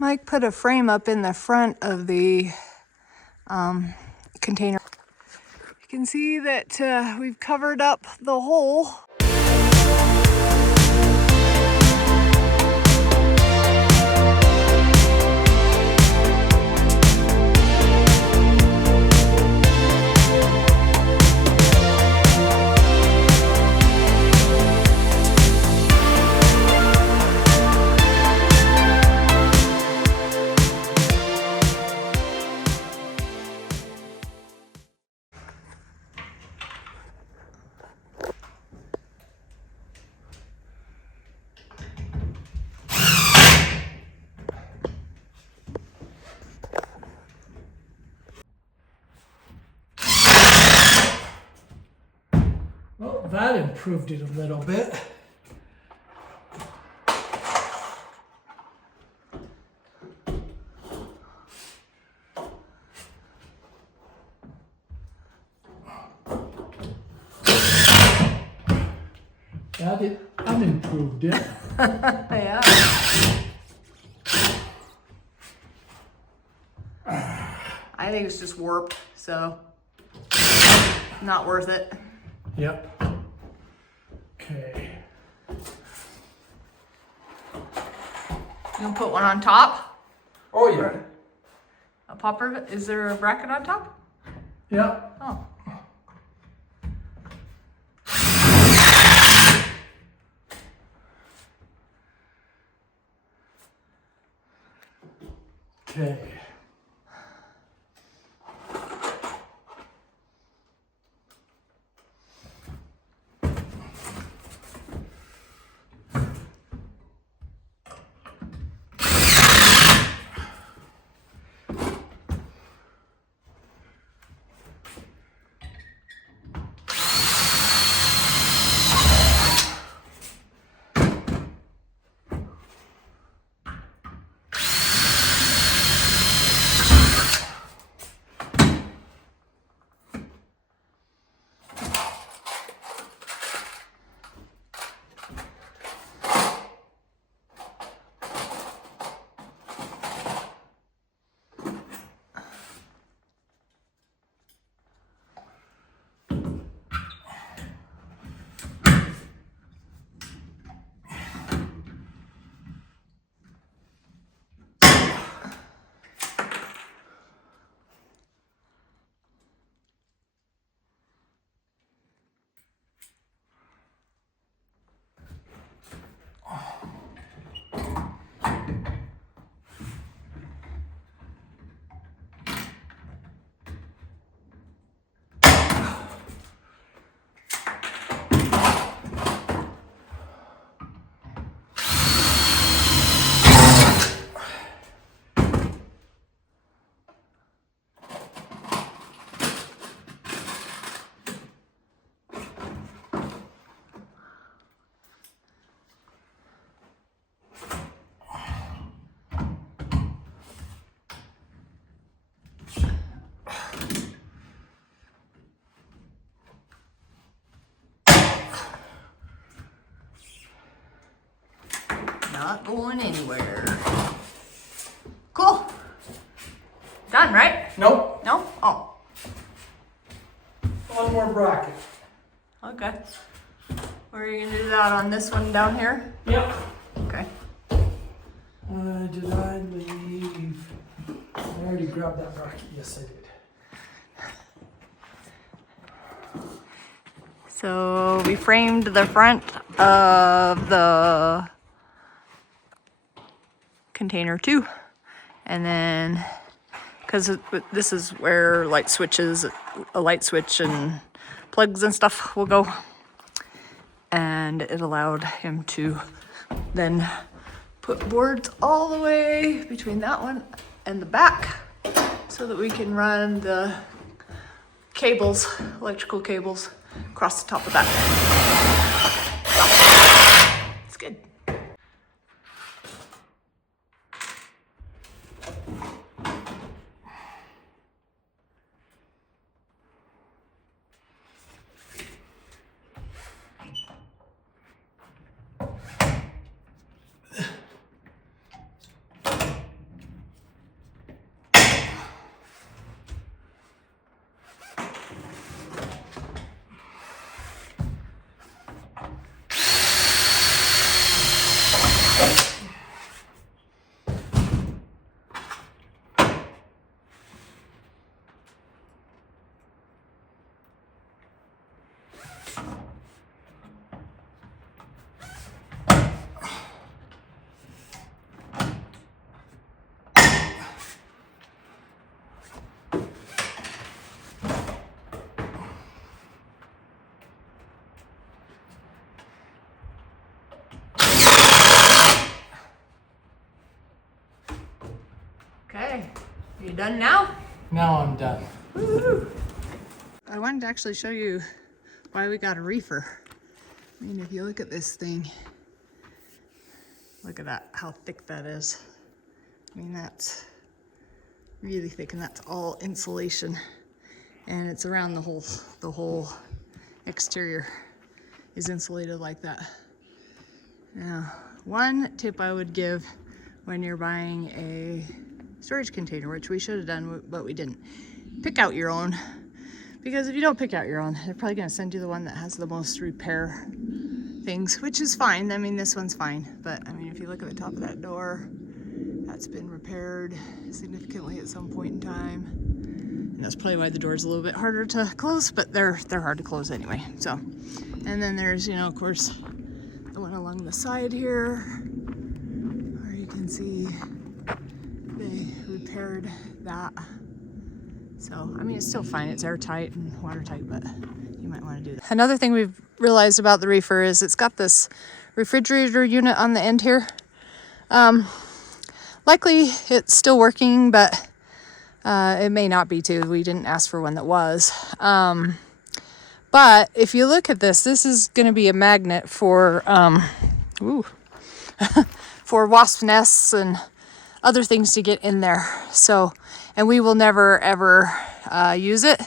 Mike put a frame up in the front of the container. You can see that we've covered up the hole. Well, that improved it a little bit. That improved it. Yeah. I think it's just warped, so not worth it. Yep. Okay. You gonna put one on top? Oh yeah. A popper? Is there a bracket on top? Yep. Oh. Okay. Not going anywhere. Cool. Done, right? Nope. No? Oh. One more bracket. Okay. Where are you gonna do that on this one down here? Yep. Okay. Did I leave? I already grabbed that bracket. Yes, I did. So we framed the front of the container too. And then, because this is where light switches, a light switch and plugs and stuff will go. And it allowed him to then put boards all the way between that one and the back so that we can run the cables, electrical cables, across the top of that. It's good. Okay, you done now? Now I'm done. Woo-hoo. I wanted to actually show you why we got a reefer. I mean, if you look at this thing, look at that, how thick that is. I mean, that's really thick, and that's all insulation. And it's around the whole exterior is insulated like that. Now, one tip I would give when you're buying a storage container, which we should have done, but we didn't, pick out your own. Because if you don't pick out your own, they're probably gonna send you the one that has the most repair things, which is fine. I mean, this one's fine. But I mean, if you look at the top of that door, that's been repaired significantly at some point in time. And that's probably why the door's a little bit harder to close, but they're hard to close anyway. So, and then there's, you know, of course, the one along the side here, where you can see they repaired that. So, I mean, it's still fine. It's airtight and watertight, but you might want to do that. Another thing we've realized about the Reefer is it's got this refrigerator unit on the end here. Likely it's still working, but it may not be too. We didn't ask for one that was. But if you look at this, this is going to be a magnet for for wasp nests and other things to get in there. So, and we will never ever use it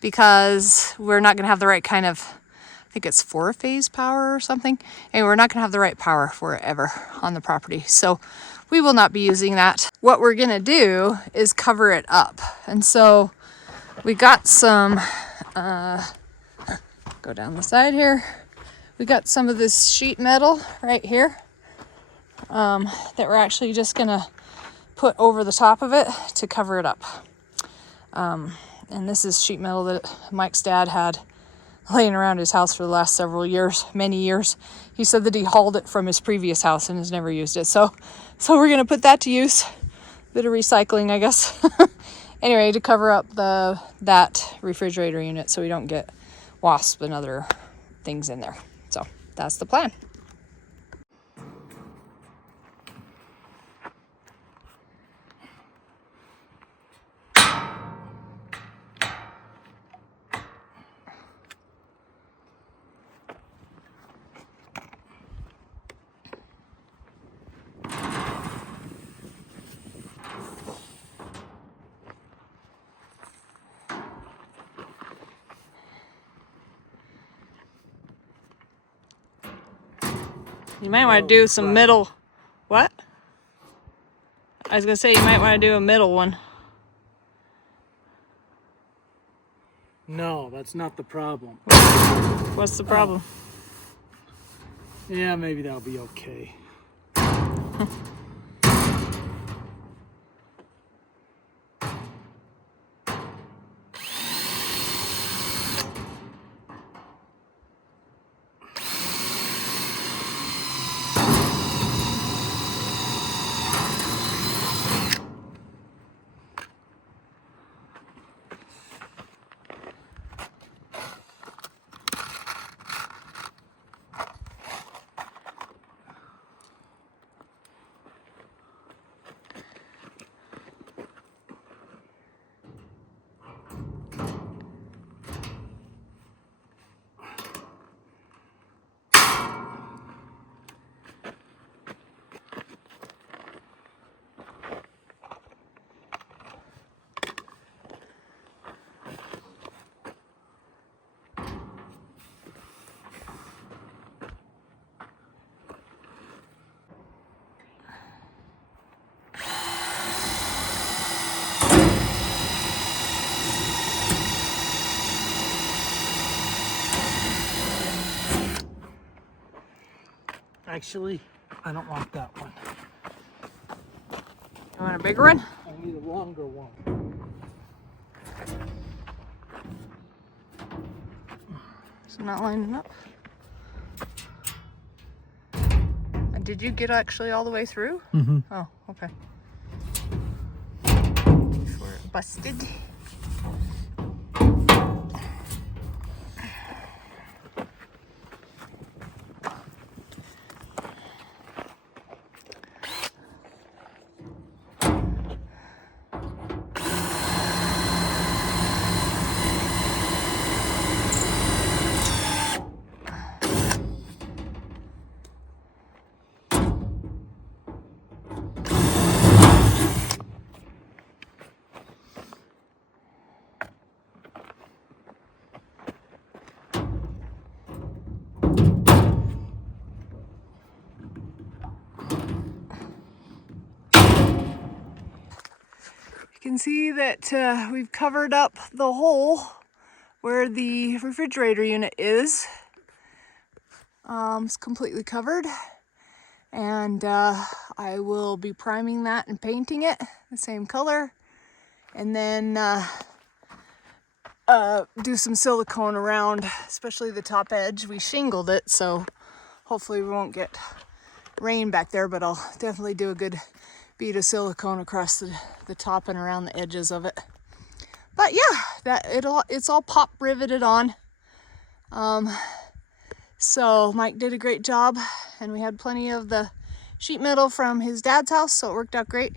because we're not going to have the right kind of, I think it's 4-phase power or something. And we're not going to have the right power for it ever on the property. So we will not be using that. What we're going to do is cover it up. And so we got some, go down the side here. We got some of this sheet metal right here that we're actually just going to put over the top of it to cover it up. And this is sheet metal that Mike's dad had laying around his house for the last several years, many years. He said that he hauled it from his previous house and has never used it. So we're going to put that to use. Bit of recycling, I guess. Anyway, to cover up that refrigerator unit so we don't get wasps and other things in there. So that's the plan. You might want to do some middle. What? I was going to say you might want to do a middle one. No, that's not the problem. What's the problem? Yeah, maybe that'll be okay. Actually, I don't want that one. You want a bigger one? I need a longer one. Is it not lining up? And did you get actually all the way through? Mm-hmm. Oh, okay. Before it busted. can see that we've covered up the hole where the refrigerator unit is. It's completely covered, and I will be priming that and painting it the same color, and then do some silicone around, especially the top edge. We shingled it, so hopefully we won't get rain back there, but I'll definitely do a good bead of silicone across the top and around the edges of it. But yeah, it's all pop riveted on. So Mike did a great job, and we had plenty of the sheet metal from his dad's house, so it worked out great.